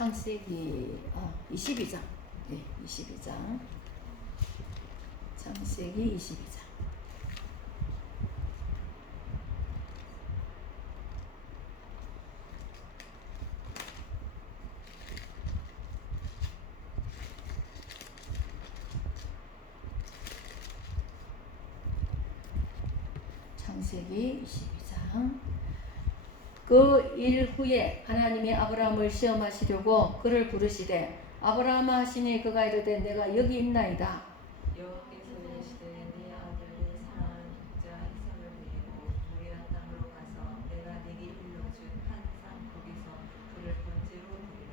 창세기 22장. 네, 22장. 창세기 22장. 창세기 22장. 그 일 후에 하나님이 아브라함을 시험하시려고 그를 부르시되 아브라함아 하시니 그가 이르되 내가 여기 있나이다. 여호와께서 이르시되 네 아들을 사랑하는 독자 이삭을 데리고 모리아 땅으로 가서 내가 네게 일러준 한 산 거기서 그를 번제로 드리라.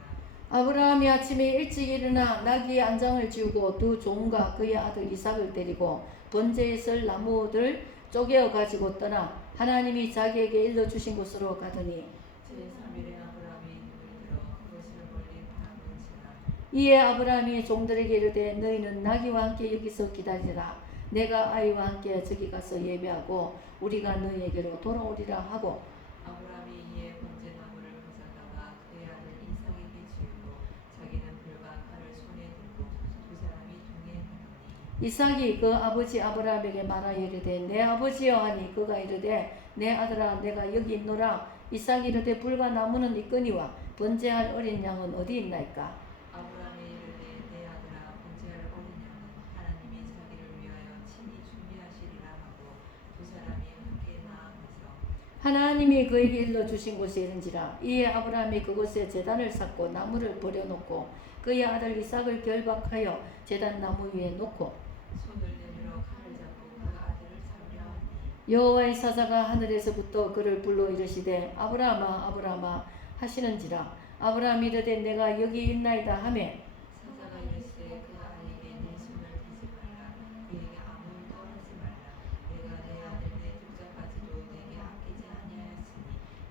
아브라함이 아침에 일찍 일어나 나귀의 안장을 지우고 두 종과 그의 아들 이삭을 데리고 번제에 쓸 나무들 쪼개어 가지고 떠나 하나님이 자기에게 일러주신 곳으로 가더니 제3일에 아브라함이 눈을 들어 그것을 멀리 바라본지라. 이에 아브라함이 종들에게 이르되 너희는 나귀와 함께 여기서 기다리라. 내가 아이와 함께 저기 가서 예배하고 우리가 너희에게로 돌아오리라 하고 아브라함이 이에 번제나무를 가져다가 그의 아들 이삭에게 지우고 자기는 불과 칼을 손에 들고 두 사람이 동행하더니 이삭이 그 아버지 아브라함에게 말하여 이르되 내 아버지여 하니 그가 이르되 내 아들아 내가 여기 있노라. 이삭이 이르되 불과 나무는 있거니와 번제할 어린 양은 어디 있나이까. 아브라함이 이르되 내 아들아 번제할 어린 양은 하나님이 자기를 위하여 친히 준비하시리라 하고 두 사람이 함께 나아가서 하나님이 그에게 일러주신 곳에 이른지라. 이에 아브라함이 그곳에 제단을 쌓고 나무를 버려놓고 그의 아들 이삭을 결박하여 제단 나무 위에 놓고 손을 내밀어 칼을 잡고 그 아들을 잡으려 하니 여호와의 사자가 하늘에서부터 그를 불러 이르시되 아브라함아 아브라함아 하시는지라. 아브라함이 이르되 내가 여기 있나이다 하매 사자가 이르시되 그 아이에게 내 손을 대지 말라. 그에게 아무 일도 하지 말라. 내가 내 아들 내 독자까지도 내게 아끼지 아니하였으니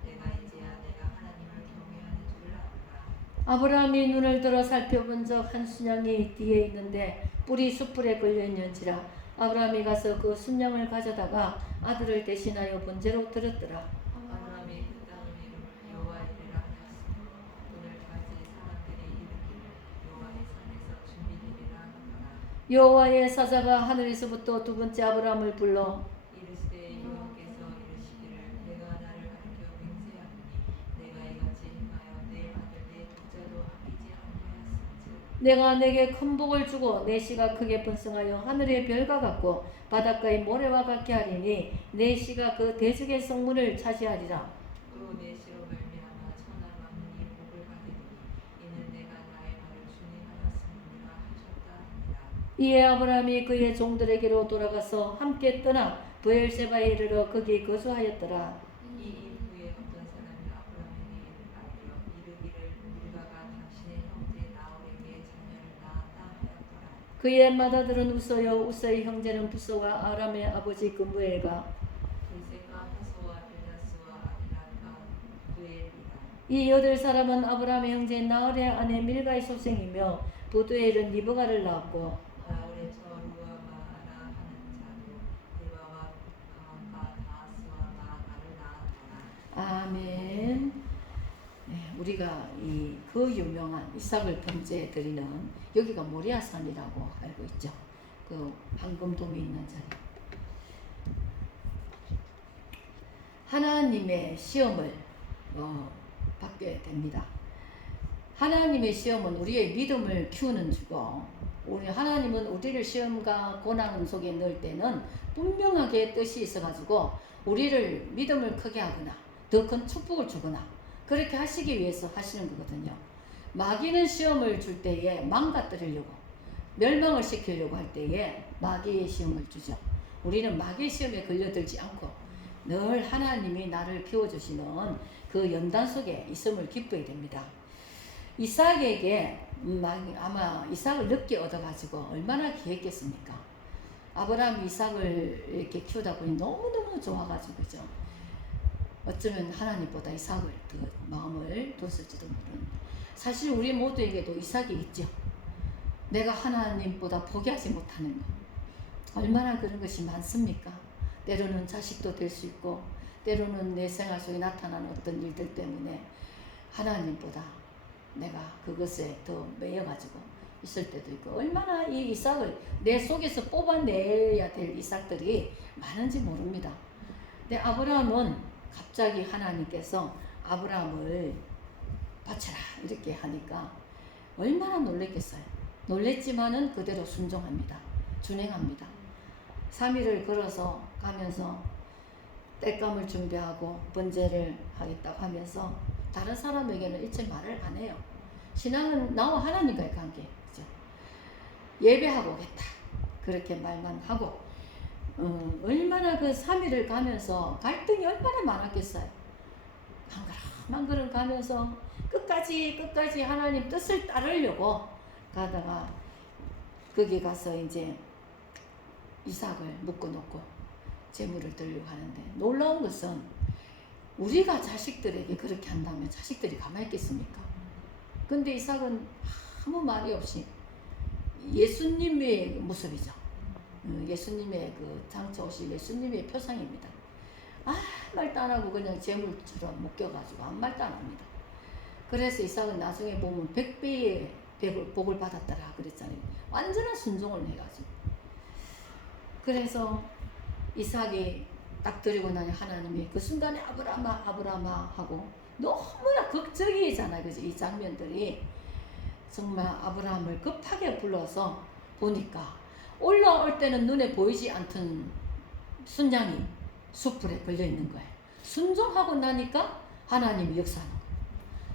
내가 이제야 내가 하나님을 경외하는 줄을 알라. 아브라함이 눈을 들어 살펴본 적 한 순양이 뒤에 있는데 뿔이 숯불에 걸려 있는지라. 아브라함이 가서 그 순양을 가져다가 아들을 대신하여 번제로 드렸더라. 아브라함이 그 땅의 이름을 여호와이라 하였으며 오늘까지 사람들이 이르기를 여호와의 산에서 준비되리라 하더라. 여호와의 사자가 하늘에서부터 두 번째 아브라함을 불러 이르시되 여호와께서 이르시기를 내가 나를 가리켜 맹세하노니 내가 이같이 행하여 내 아들 내 독자도 아끼지 아니하였은즉 내가 내게 큰 복을 주고 내 씨가 크게 번성하여 하늘의 별과 같고 바닷가의 모래와 같게 하리니 내 씨가 그 대적의 성문을 차지하리라. 또 내 씨로 말미암아 천하 만민이 복을 받으리니 이는 내가 나의 말을 준행하였음이니라 하셨다 하니라. 이에 아브라함이 그의 종들에게로 돌아가서 함께 떠나 브엘세바에 이르러 거기 거주하였더라. 이 일 후에 어떤 사람이 아브라함에게 알려 이르기를 밀가가 당신의 형제 나홀에게 자녀를 낳았다 하였더라. 그의 맏아들은 우서요 우서의 형제는 부서와 아람의 아버지 그무엘과 불세가 하소와 베다스와 아디라가 부엘이라. 이 여덟 사람은 아브라함의 형제 나홀의 아내 밀가의 소생이며 부두엘은 리브가를 낳았고 나홀의 저 루아마라 하는 자도 데바와 가가 다하스와 마아가를 낳았더라. 아멘. 네, 우리가 그 유명한 이삭을 번제 드리는 여기가 모리아산이라고 알고 있죠. 그 황금돔이 있는 자리. 하나님의 시험을 받게 됩니다. 하나님의 시험은 우리의 믿음을 키우는 주고 우리 하나님은 우리를 시험과 고난 속에 넣을 때는 분명하게 뜻이 있어가지고 우리를 믿음을 크게 하거나 더 큰 축복을 주거나 그렇게 하시기 위해서 하시는 거거든요. 마귀는 시험을 줄 때에 망가뜨리려고 멸망을 시키려고 할 때에 마귀의 시험을 주죠. 우리는 마귀의 시험에 걸려들지 않고 늘 하나님이 나를 키워주시는 그 연단 속에 있음을 기뻐야 됩니다. 이삭에게 아마 이삭을 늦게 얻어가지고 얼마나 기했겠습니까? 아브라함 이삭을 이렇게 키우다 보니 너무너무 좋아가지고 그죠? 어쩌면 하나님보다 이삭을 더 마음을 뒀을지도 모르는데 사실 우리 모두에게도 이삭이 있죠. 내가 하나님보다 포기하지 못하는 것 얼마나 그런 것이 많습니까? 때로는 자식도 될 수 있고 때로는 내 생활 속에 나타나는 어떤 일들 때문에 하나님보다 내가 그것에 더 매여가지고 있을 때도 있고, 얼마나 이 이삭을 내 속에서 뽑아내야 될 이삭들이 많은지 모릅니다. 근데 아브라함은 갑자기 하나님께서 아브라함을 바쳐라 이렇게 하니까 얼마나 놀랬겠어요. 놀랬지만은 그대로 순종합니다. 준행합니다. 3일을 걸어서 가면서 땔감을 준비하고 번제를 하겠다고 하면서 다른 사람에게는 일체 말을 안 해요. 신앙은 나와 하나님과의 관계, 그죠? 예배하고 오겠다 그렇게 말만 하고, 얼마나 그 3일을 가면서 갈등이 얼마나 많았겠어요. 한 걸음 가면서 끝까지 하나님 뜻을 따르려고 가다가 거기 가서 이제 이삭을 묶어놓고 재물을 들려고 하는데, 놀라운 것은 우리가 자식들에게 그렇게 한다면 자식들이 가만히 있겠습니까? 근데 이삭은 아무 말이 없이 예수님의 모습이죠. 예수님의 그 장차오실 예수님의 표상입니다. 아무 말도 안 하고 그냥 재물처럼 묶여가지고 아무 말도 안 합니다. 그래서 이삭은 나중에 보면 100배의 복을 받았더라 그랬잖아요. 완전한 순종을 해가지고. 그래서 이삭이 딱 드리고 나니 하나님이 그 순간에 아브라함아 아브라함아 하고 너무나 극적이잖아요. 그죠? 이 장면들이 정말 아브라함을 급하게 불러서 보니까 올라올 때는 눈에 보이지 않던 순양이 숯불에 걸려 있는 거예요. 순종하고 나니까 하나님이 역사하는 거예요.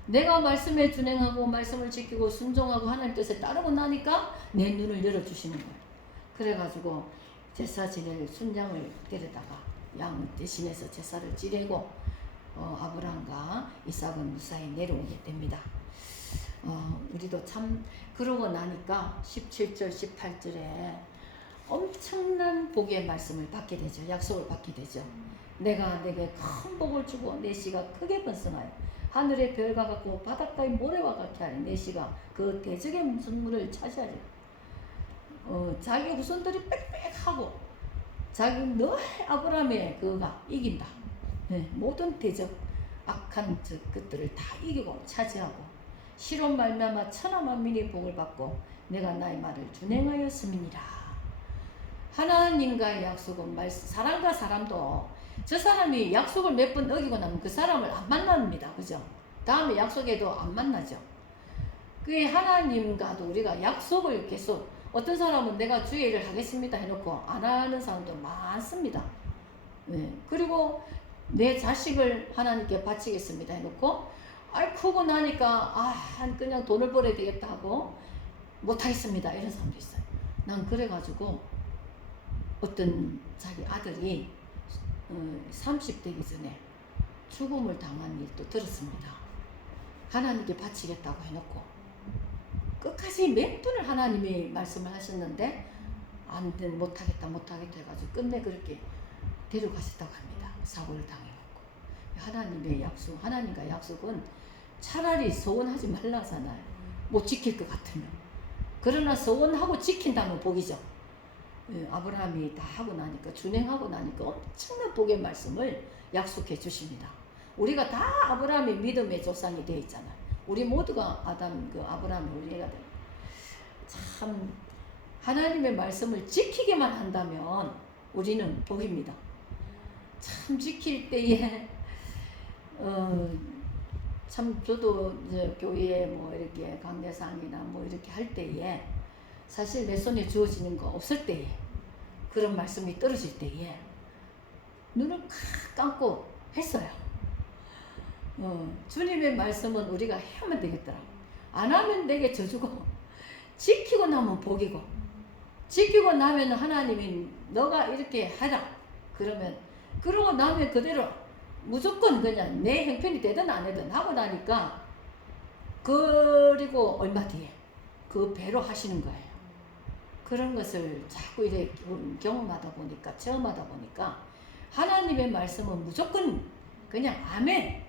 내가 말씀에 준행하고 말씀을 지키고 순종하고 하나님 뜻에 따르고 나니까 내 눈을 열어주시는 거예요. 그래가지고 제사 지낼 순양을 데려다가 양 대신해서 제사를 지내고 아브라함과 이삭은 무사히 내려오게 됩니다. 우리도 참 그러고 나니까 17절 18절에 엄청난 복의 말씀을 받게 되죠. 약속을 받게 되죠. 내가 내게 큰 복을 주고 내 씨가 크게 번성하여 하늘의 별과 같고 바닷가의 모래와 같게 하리. 내 씨가 그 대적의 성문을 차지하리라. 자기 후손들이 빽빽하고 자기 너 아브라함의 그가 이긴다. 네, 모든 대적 악한 것들을 다 이기고 차지하고 시로 말미암아 천하 만민이 복을 받고 내가 나의 말을 준행하였음이니라. 하나님과의 약속은 사람과 사람도 저 사람이 약속을 몇 번 어기고 나면 그 사람을 안 만납니다. 그죠? 다음에 약속해도 안 만나죠. 그게 하나님과도 우리가 약속을 계속, 어떤 사람은 내가 주의 일을 하겠습니다 해놓고 안 하는 사람도 많습니다. 네. 그리고 내 자식을 하나님께 바치겠습니다 해놓고 크고 나니까 그냥 돈을 벌어야 되겠다 하고 못하겠습니다 이런 사람도 있어요. 난 그래가지고 어떤 자기 아들이 30되기 전에 죽음을 당한 일도 들었습니다. 하나님께 바치겠다고 해놓고 끝까지 몇 분을 하나님이 말씀을 하셨는데 못하겠다 해가지고 끝내 그렇게 데려가셨다고 합니다. 사고를 당해갖고. 하나님의 약속, 하나님과 약속은 차라리 서원하지 말라잖아요. 못 지킬 것 같으면. 그러나 서원하고 지킨다면 복이죠. 아브라함이 다 하고 나니까, 준행하고 나니까 엄청난 복의 말씀을 약속해 주십니다. 우리가 다 아브라함의 믿음의 조상이 되어 있잖아요. 우리 모두가 아브라함의 우리가 돼요. 참 하나님의 말씀을 지키기만 한다면 우리는 복입니다. 참 지킬 때에 참 저도 이제 교회에 뭐 이렇게 강대상이나 뭐 이렇게 할 때에 사실 내 손에 주어지는 거 없을 때에, 그런 말씀이 떨어질 때에 눈을 칵 감고 했어요. 주님의 말씀은 우리가 해야만 되겠더라고. 안 하면 내게 저주고, 지키고 나면 복이고, 지키고 나면 하나님이 너가 이렇게 하라 그러면, 그러고 나면 그대로 무조건 그냥 내 형편이 되든 안 되든 하고 나니까, 그리고 얼마 뒤에 그 배로 하시는 거예요. 그런 것을 자꾸 이렇게 경험하다 보니까, 체험하다 보니까 하나님의 말씀은 무조건 그냥 아멘,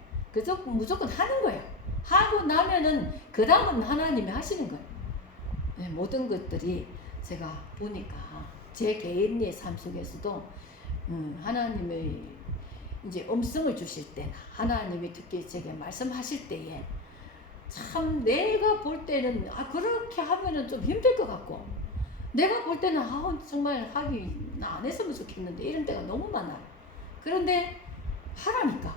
무조건 하는 거예요. 하고 나면은 그 다음은 하나님이 하시는 거예요. 네, 모든 것들이 제가 보니까 제 개인의 삶 속에서도 하나님의 이제 음성을 주실 때나 하나님이 특히 제게 말씀하실 때에 참 내가 볼 때는 그렇게 하면은 좀 힘들 것 같고, 내가 볼 때는 정말 하기 나 안 했으면 좋겠는데 이런 때가 너무 많아. 그런데 하라니까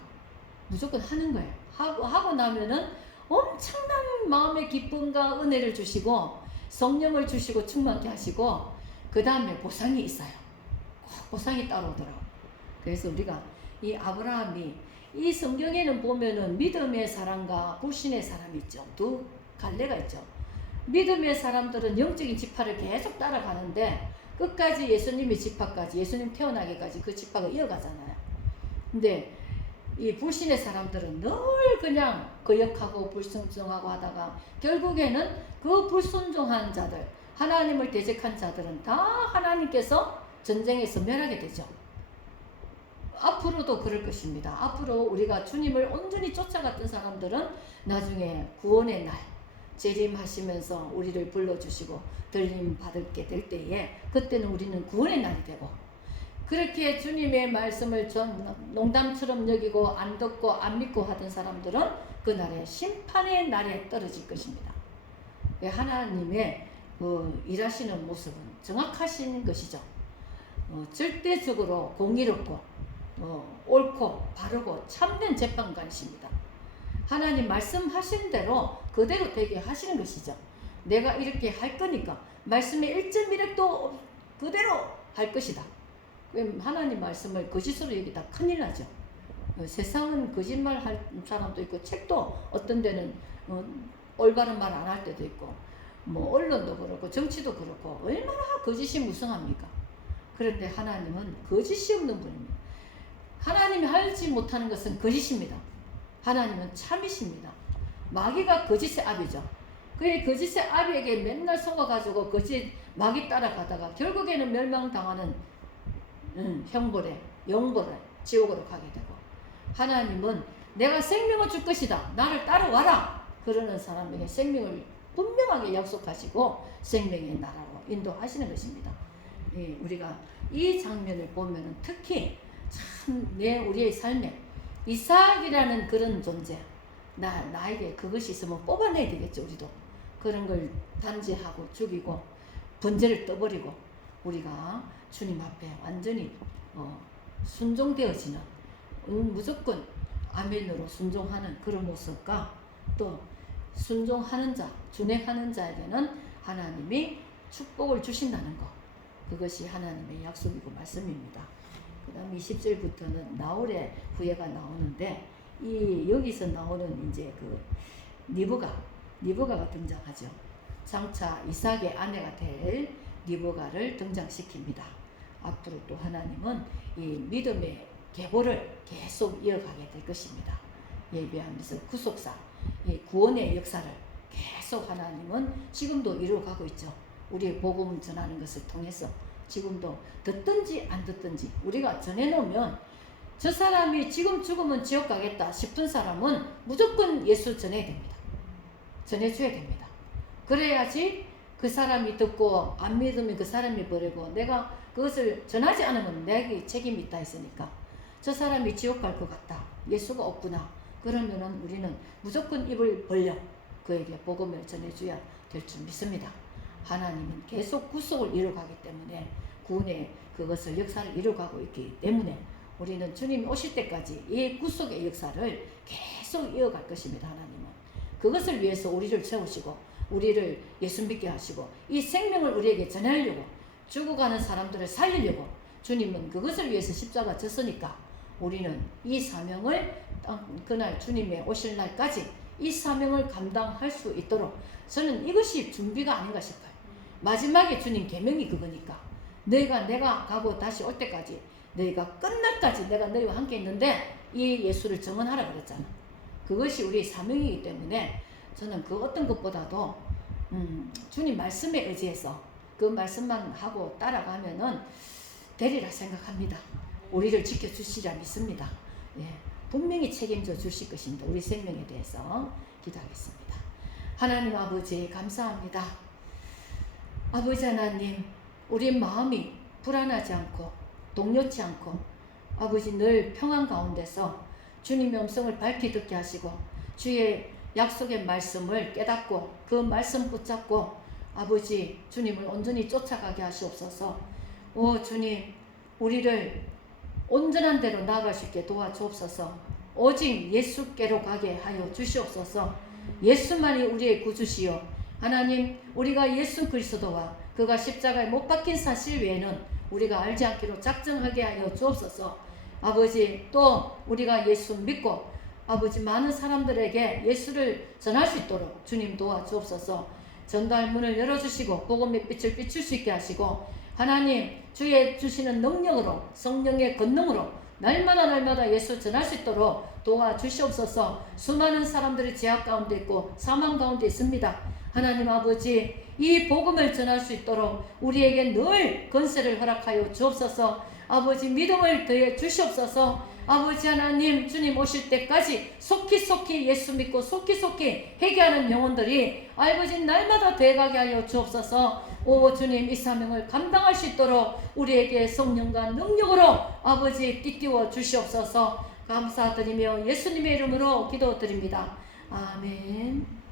무조건 하는 거예요. 하고 나면은 엄청난 마음의 기쁨과 은혜를 주시고 성령을 주시고 충만케 하시고 그 다음에 보상이 있어요. 꼭 보상이 따라오더라고. 그래서 우리가 이 아브라함이 이 성경에는 보면은 믿음의 사람과 불신의 사람이 있죠. 두 갈래가 있죠. 믿음의 사람들은 영적인 지파를 계속 따라가는데 끝까지 예수님의 지파까지, 예수님 태어나기까지 그 지파가 이어가잖아요. 근데 이 불신의 사람들은 늘 그냥 거역하고 불순종하고 하다가 결국에는 그 불순종한 자들, 하나님을 대적한 자들은 다 하나님께서 전쟁에서 멸하게 되죠. 앞으로도 그럴 것입니다. 앞으로 우리가 주님을 온전히 쫓아갔던 사람들은 나중에 구원의 날 재림하시면서 우리를 불러주시고 들림 받게 될 때에 그때는 우리는 구원의 날이 되고, 그렇게 주님의 말씀을 농담처럼 여기고 안 듣고 안 믿고 하던 사람들은 그날에 심판의 날에 떨어질 것입니다. 하나님의 일하시는 모습은 정확하신 것이죠. 절대적으로 공의롭고 옳고 바르고 참된 재판관이십니다. 하나님 말씀하신 대로 그대로 되게 하시는 것이죠. 내가 이렇게 할 거니까 말씀의 1.1획도 그대로 할 것이다. 하나님 말씀을 거짓으로 여기다 큰일 나죠. 세상은 거짓말 할 사람도 있고, 책도 어떤 데는 올바른 말 안 할 때도 있고, 뭐 언론도 그렇고 정치도 그렇고 얼마나 거짓이 무성합니까? 그런데 하나님은 거짓이 없는 분입니다. 하나님이 하지 못하는 것은 거짓입니다. 하나님은 참이십니다. 마귀가 거짓의 아비죠. 그 거짓의 아비에게 맨날 속아가지고 거짓 마귀 따라가다가 결국에는 멸망당하는 형벌에, 영벌에, 지옥으로 가게 되고, 하나님은 내가 생명을 줄 것이다, 나를 따라와라 그러는 사람에게 생명을 분명하게 약속하시고 생명의 나라로 인도하시는 것입니다. 우리가 이 장면을 보면 특히 참 우리의 삶에 이삭이라는 그런 존재, 나에게 그것이 있으면 뽑아내야 되겠죠. 우리도 그런 걸 단죄하고 죽이고 번제를 떠버리고 우리가 주님 앞에 완전히 순종되어지는, 무조건 아멘으로 순종하는 그런 모습과, 또 순종하는 자, 준행하는 자에게는 하나님이 축복을 주신다는 것, 그것이 하나님의 약속이고 말씀입니다. 그 다음 20절부터는 나홀의 후예가 나오는데, 여기서 나오는 이제 그 리브가가 등장하죠. 장차 이삭의 아내가 될 리브가를 등장시킵니다. 앞으로 또 하나님은 이 믿음의 계보를 계속 이어가게 될 것입니다. 예배하면서 구속사, 구원의 역사를 계속 하나님은 지금도 이루어가고 있죠. 우리의 복음 전하는 것을 통해서 지금도 듣든지 안 듣든지 우리가 전해놓으면, 저 사람이 지금 죽으면 지옥 가겠다 싶은 사람은 무조건 예수 전해야 됩니다. 전해줘야 됩니다. 그래야지 그 사람이 듣고 안 믿으면 그 사람이 버리고, 내가 그것을 전하지 않으면 내게 책임이 있다 했으니까 저 사람이 지옥 갈 것 같다, 예수가 없구나, 그러면은 우리는 무조건 입을 벌려 그에게 복음을 전해줘야 될 줄 믿습니다. 하나님은 계속 구속을 이루어가기 때문에, 구원의 그것을 역사를 이루어가고 있기 때문에 우리는 주님이 오실 때까지 이 구속의 역사를 계속 이어갈 것입니다. 하나님은 그것을 위해서 우리를 세우시고 우리를 예수 믿게 하시고 이 생명을 우리에게 전하려고, 죽어가는 사람들을 살리려고 주님은 그것을 위해서 십자가 졌으니까, 우리는 이 사명을 그날 주님의 오실 날까지 이 사명을 감당할 수 있도록, 저는 이것이 준비가 아닌가 싶어요. 마지막에 주님 계명이 그거니까, 내가 가고 다시 올 때까지, 너희가 끝날까지 내가 너희와 함께 있는데 이 예수를 증언하라 그랬잖아. 그것이 우리의 사명이기 때문에 저는 그 어떤 것보다도 주님 말씀에 의지해서 그 말씀만 하고 따라가면은 되리라 생각합니다. 우리를 지켜주시리라 믿습니다. 분명히 책임져 주실 것입니다. 우리 생명에 대해서 기도하겠습니다. 하나님 아버지 감사합니다. 아버지 하나님, 우리 마음이 불안하지 않고 동요치 않고 아버지 늘 평안 가운데서 주님의 음성을 밝히 듣게 하시고 주의 약속의 말씀을 깨닫고 그 말씀 붙잡고 아버지 주님을 온전히 쫓아가게 하시옵소서. 오 주님, 우리를 온전한 대로 나아갈 수 있게 도와주옵소서. 오직 예수께로 가게 하여 주시옵소서. 예수만이 우리의 구주시요 하나님, 우리가 예수 그리스도와 그가 십자가에 못 박힌 사실 외에는 우리가 알지 않기로 작정하게 하여 주옵소서. 아버지, 또 우리가 예수 믿고 아버지 많은 사람들에게 예수를 전할 수 있도록 주님 도와주옵소서. 전달 문을 열어주시고 복음의 빛을 비출 수 있게 하시고 하나님, 주의 주시는 능력으로 성령의 권능으로 날마다 예수 전할 수 있도록 도와주시옵소서. 수많은 사람들이 제약 가운데 있고 사망 가운데 있습니다. 하나님 아버지, 이 복음을 전할 수 있도록 우리에게 늘 권세를 허락하여 주옵소서. 아버지, 믿음을 더해 주시옵소서. 아버지 하나님, 주님 오실 때까지 속히 예수 믿고 속히 회개하는 영혼들이 아버지 날마다 돼가게 하여 주옵소서. 오 주님, 이 사명을 감당할 수 있도록 우리에게 성령과 능력으로 아버지 띠띠워 주시옵소서. 감사드리며 예수님의 이름으로 기도드립니다. 아멘.